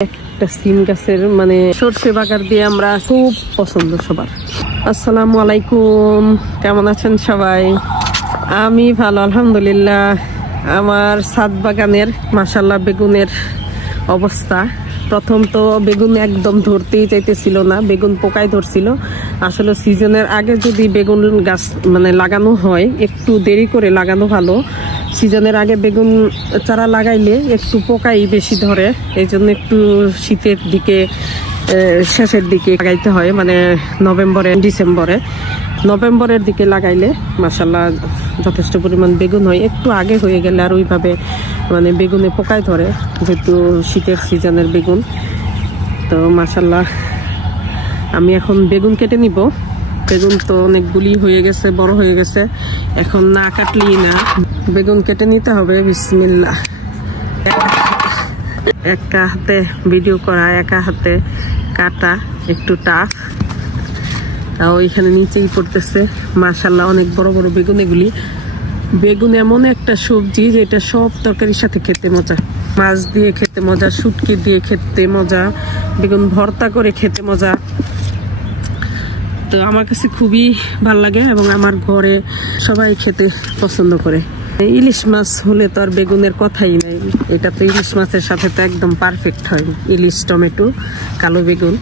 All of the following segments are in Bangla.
একটা সিম গাছের মানে সরষে বাগার দিয়ে আমরা খুব পছন্দ সবার। আসসালামু আলাইকুম, কেমন আছেন সবাই? আমি ভালো আলহামদুলিল্লাহ। আমার ছাদ বাগানের মাশাআল্লাহ বেগুনের অবস্থা, প্রথম তো বেগুন একদম ধরতেই চাইতেছিল না, বেগুন পোকায় ধরছিল। আসলে সিজনের আগে যদি বেগুন গাছ মানে লাগানো হয়, একটু দেরি করে লাগানো ভালো। সিজনের আগে বেগুন চারা লাগাইলে একটু পোকাই বেশি ধরে, এই জন্য একটু শীতের দিকে শেষের দিকে লাগাইতে হয়, মানে নভেম্বরের দিকে লাগাইলে মাশাআল্লাহ যথেষ্ট পরিমাণ বেগুন হয়। একটু আগে হয়ে গেলে আর ওইভাবে মানে বেগুনে পোকায় ধরে, যেহেতু শীতের সিজনের বেগুন। তো মাশাআল্লাহ আমি এখন বেগুন কেটে নিব। বেগুন তো অনেকগুলি হয়ে গেছে, বড় হয়ে গেছে, এখন না কাটলেই না। বেগুন কেটে নিতে হবে। বিসমিল্লাহ। একা হাতে ভিডিও করা, একা হাতে কাটা একটু টাফ। ওইখানে নিচেই পড়তেছে মাশাআল্লাহ অনেক বড় বড় বেগুন। এগুলি বেগুন এমন একটা সবজি যেটা সব তরকারির সাথে খেতে মজা, মাছ দিয়ে খেতে মজা, শুটকি দিয়ে খেতে মজা, বেগুন ভর্তা করে খেতে মজা। তো আমার কাছে খুবই ভালো লাগে এবং আমার ঘরে সবাই খেতে পছন্দ করে। ইলিশ মাছ হলে তো আর বেগুনের কথাই নাই, এটা তো ইলিশ মাছের সাথে তো একদম পারফেক্ট হয়। ইলিশ, টমেটো, কালো বেগুন।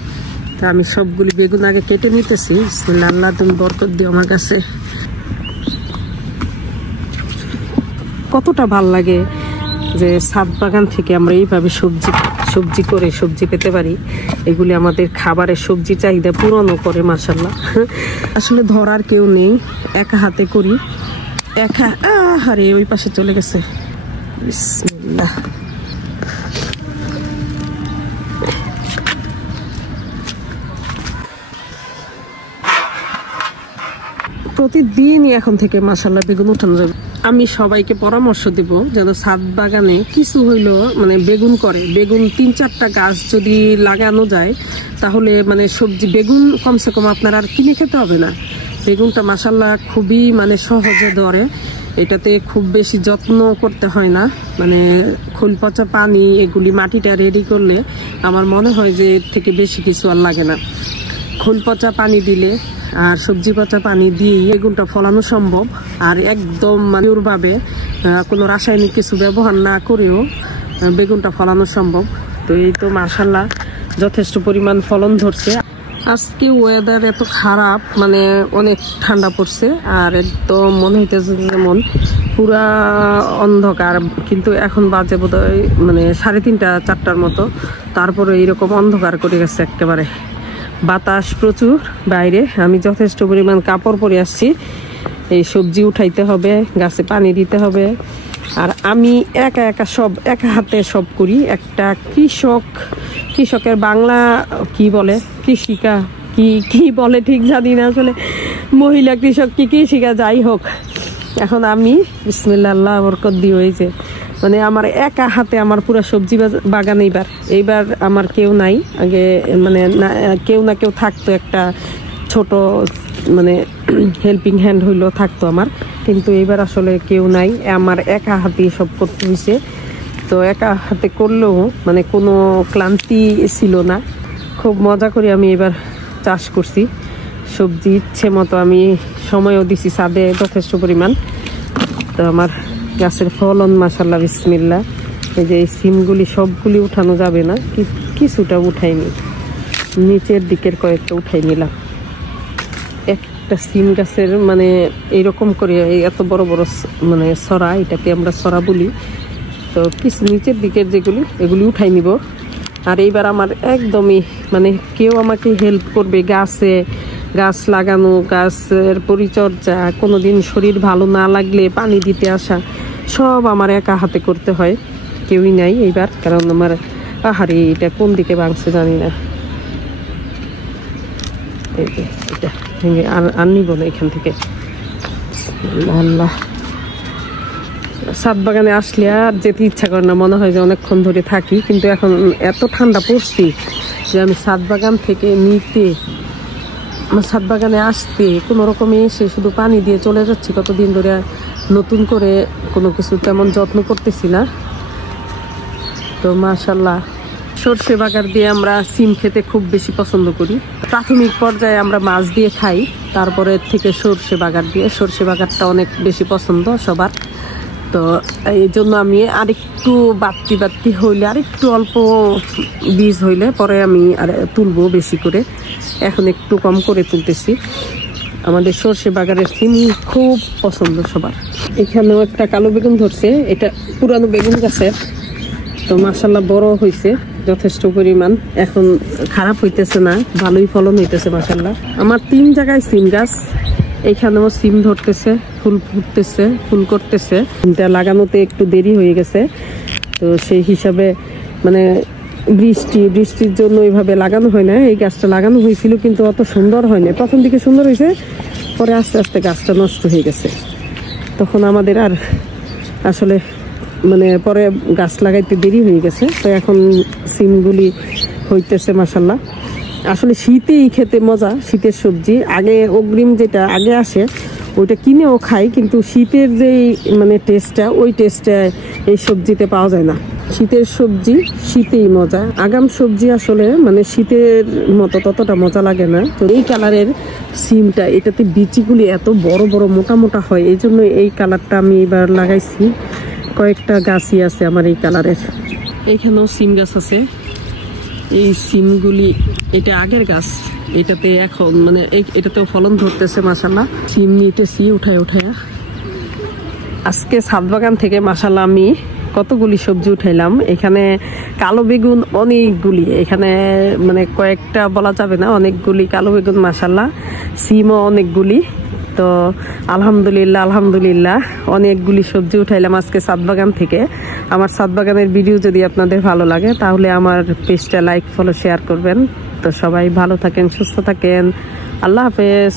তো আমি সবগুলি বেগুন আগে কেটে নিতেছি। আল্লাহ তুমি বরকত দিও আমার কাছে। কতটা ভাল লাগে যে ছাদ বাগান থেকে আমরা এইভাবে সবজি করে সবজি পেতে পারি। এগুলি আমাদের খাবারের সবজি চাহিদা পূরণও করে মাশাআল্লাহ। আসলে ধরার কেউ নেই, একা হাতে করি। আরে ওই পাশে চলে গেছে। বিসমিল্লাহ। প্রতিদিনই এখন থেকে মাশাআল্লাহ বেগুন উঠানো যাবে। আমি সবাইকে পরামর্শ দেব যেন ছাদ বাগানে কিছু হইলো মানে বেগুন করে। বেগুন ৩-৪টা গাছ যদি লাগানো যায় তাহলে মানে সবজি বেগুন কমসে কম আপনার আর কিনে খেতে হবে না। বেগুনটা মাশাআল্লাহ খুবই মানে সহজে ধরে, এটাতে খুব বেশি যত্ন করতে হয় না। মানে খোল পচা পানি, এগুলি মাটিটা রেডি করলে আমার মনে হয় যে এর থেকে বেশি কিছু আর লাগে না। খোল পচা পানি দিলে আর সবজি পচা পানি দিয়ে বেগুনটা ফলানো সম্ভব। আর একদম পিওরভাবে কোনো রাসায়নিক কিছু ব্যবহার না করেও বেগুনটা ফলানো সম্ভব। তো এই তো মাশাআল্লাহ যথেষ্ট পরিমাণ ফলন ধরছে। আজকে ওয়েদার এত খারাপ, মানে অনেক ঠান্ডা পড়ছে আর একদম মনে হইতেছে যেমন পুরা অন্ধকার, কিন্তু এখন বাজে বোধহয় মানে 3:30-4টার মতো। তারপরে এইরকম অন্ধকার করে গেছে একেবারে। বাতাস প্রচুর বাইরে। আমি যথেষ্ট পরিমাণ কাপড় পরে আসছি। এই সবজি উঠাইতে হবে, গাছে পানি দিতে হবে। আর আমি একা হাতে সব করি। একটা কৃষকের বাংলা কি বলে, কৃষিকা কি বলে ঠিক জানি না আসলে, মহিলা কৃষক কি কৃষিকা, যাই হোক। এখন আমি বিসমিল্লাহ আল্লাহ বরকত দিয়ে হয়েছে মানে আমার একা হাতে আমার পুরো সবজি বাগান। এইবার আমার কেউ নাই, আগে মানে কেউ না কেউ থাকতো, একটা ছোট মানে হেল্পিং হ্যান্ড হইলো থাকতো আমার, কিন্তু এইবার আসলে কেউ নাই, আমার একা হাতে সব করতে হয়েছে। তো একা হাতে করলেও মানে কোনো ক্লান্তি ছিল না। খুব মজা করে আমি এবার চাষ করছি সবজি, ইচ্ছে মতো আমি সময়ও দিছি ছাদে যথেষ্ট পরিমাণ। তো আমার গাছের ফলন মাশাআল্লাহ বিসমিল্লাহ। এই যে এই সিমগুলি সবগুলি উঠানো যাবে না, কিছুটা উঠাইনি, নিচের দিকের কয়েকটা উঠাই নিলাম। একটা সিম গাছের মানে এইরকম করে এত বড় বড় মানে সরা, এটাকে আমরা সরা বলি। তো কিছু নিচের দিকের যেগুলি এগুলি উঠাই নিব। আর এইবার আমার একদমই মানে কেউ আমাকে হেল্প করবে গাছ লাগানো, গাছের পরিচর্যা, কোনোদিন শরীর ভালো না লাগলে পানি দিতে আসা, সব আমার একা হাতে করতে হয়, কেউই নাই এইবার। কারণ আমার আহারে এটা কোন দিকে ভাঙছে জানি না, এটা ভেঙে আর নিব না এখান থেকে। আল্লাহ, ছাদ বাগানে আসলে আর যেতে ইচ্ছা করে না, মনে হয় যে অনেকক্ষণ ধরে থাকি। কিন্তু এখন এত ঠান্ডা পড়ছি যে আমি ছাদ বাগান থেকে ছাদ বাগানে আসতে কোনো রকমে এসে শুধু পানি দিয়ে চলে যাচ্ছি। কতদিন ধরে নতুন করে কোনো কিছু তেমন যত্ন করতেছি না। তো মাশাআল্লাহ সরষে বাগার দিয়ে আমরা সিম খেতে খুব বেশি পছন্দ করি। প্রাথমিক পর্যায়ে আমরা মাছ দিয়ে খাই, তারপরে থেকে সরষে বাগার দিয়ে, সরষে বাগারটা অনেক বেশি পছন্দ সবার। তো এই জন্য আমি আরেকটু বাড়তি হইলে, আরেকটু অল্প বীজ হইলে পরে আমি আর তুলবো বেশি করে, এখন একটু কম করে তুলতেছি। আমাদের সরষে বাগানের সিম খুব পছন্দ সবার। এখানেও একটা কালো বেগুন ধরছে, এটা পুরানো বেগুন গাছের, তো মাশাআল্লাহ বড় হয়েছে যথেষ্ট পরিমাণ, এখন খারাপ হইতেছে না, ভালোই ফলন হইতেছে মাশাআল্লাহ। আমার 3 জায়গায় সিম গাছ, এখানেও সিম ধরতেছে, ফুল ফুটতেছে, ফুল করতেছে। সিমটা লাগানোতে একটু দেরি হয়ে গেছে, তো সেই হিসাবে মানে বৃষ্টির জন্য এইভাবে লাগানো হয় না। এই গাছটা লাগানো হয়েছিল কিন্তু অত সুন্দর হয় না, প্রথম দিকে সুন্দর হয়েছে, পরে আস্তে আস্তে গাছটা নষ্ট হয়ে গেছে। তখন আমাদের আর আসলে মানে পরে গাছ লাগাইতে দেরি হয়ে গেছে, তো এখন সিমগুলি হইতেছে মাশাআল্লাহ। আসলে শীতেই খেতে মজা, শীতের সবজি। আগে অগ্রিম যেটা আগে আসে ওইটা কিনেও খাই, কিন্তু শীতের যেই মানে টেস্টটা, ওই টেস্টটা এই সবজিতে পাওয়া যায় না। শীতের সবজি শীতেই মজা, আগাম সবজি আসলে মানে শীতের মতো ততটা মজা লাগে না। তো এই কালারের সিমটা, এটাতে বিচিগুলি এত বড় বড় মোটা মোটা হয়, এই জন্য এই কালারটা আমি এবার লাগাইছি। কয়েকটা গাছই আছে আমার এই কালারের। এইখানেও সিম গাছ আছে, এই সিমগুলি, এটা আগের গাছ, এটাতে এখন মানে এটাতেও ফলন ধরতেছে মাশাআল্লাহ। সিম নিতেছি উঠায়। আজকে ছাদ বাগান থেকে মাশাআল্লাহ আমি কতগুলি সবজি উঠাইলাম। এখানে কালো বেগুন অনেকগুলি, এখানে মানে কয়েকটা বলা যাবে না, অনেকগুলি কালো বেগুন মাশাআল্লাহ। সিমও অনেকগুলি। তো আলহামদুলিল্লাহ অনেকগুলি সবজি উঠাইলাম আজকে ছাদ বাগান থেকে। আমার ছাদ বাগানের ভিডিও যদি আপনাদের ভালো লাগে তাহলে আমার পেজটা লাইক, ফলো, শেয়ার করবেন। তো সবাই ভালো থাকেন, সুস্থ থাকেন, আল্লাহ হাফেজ।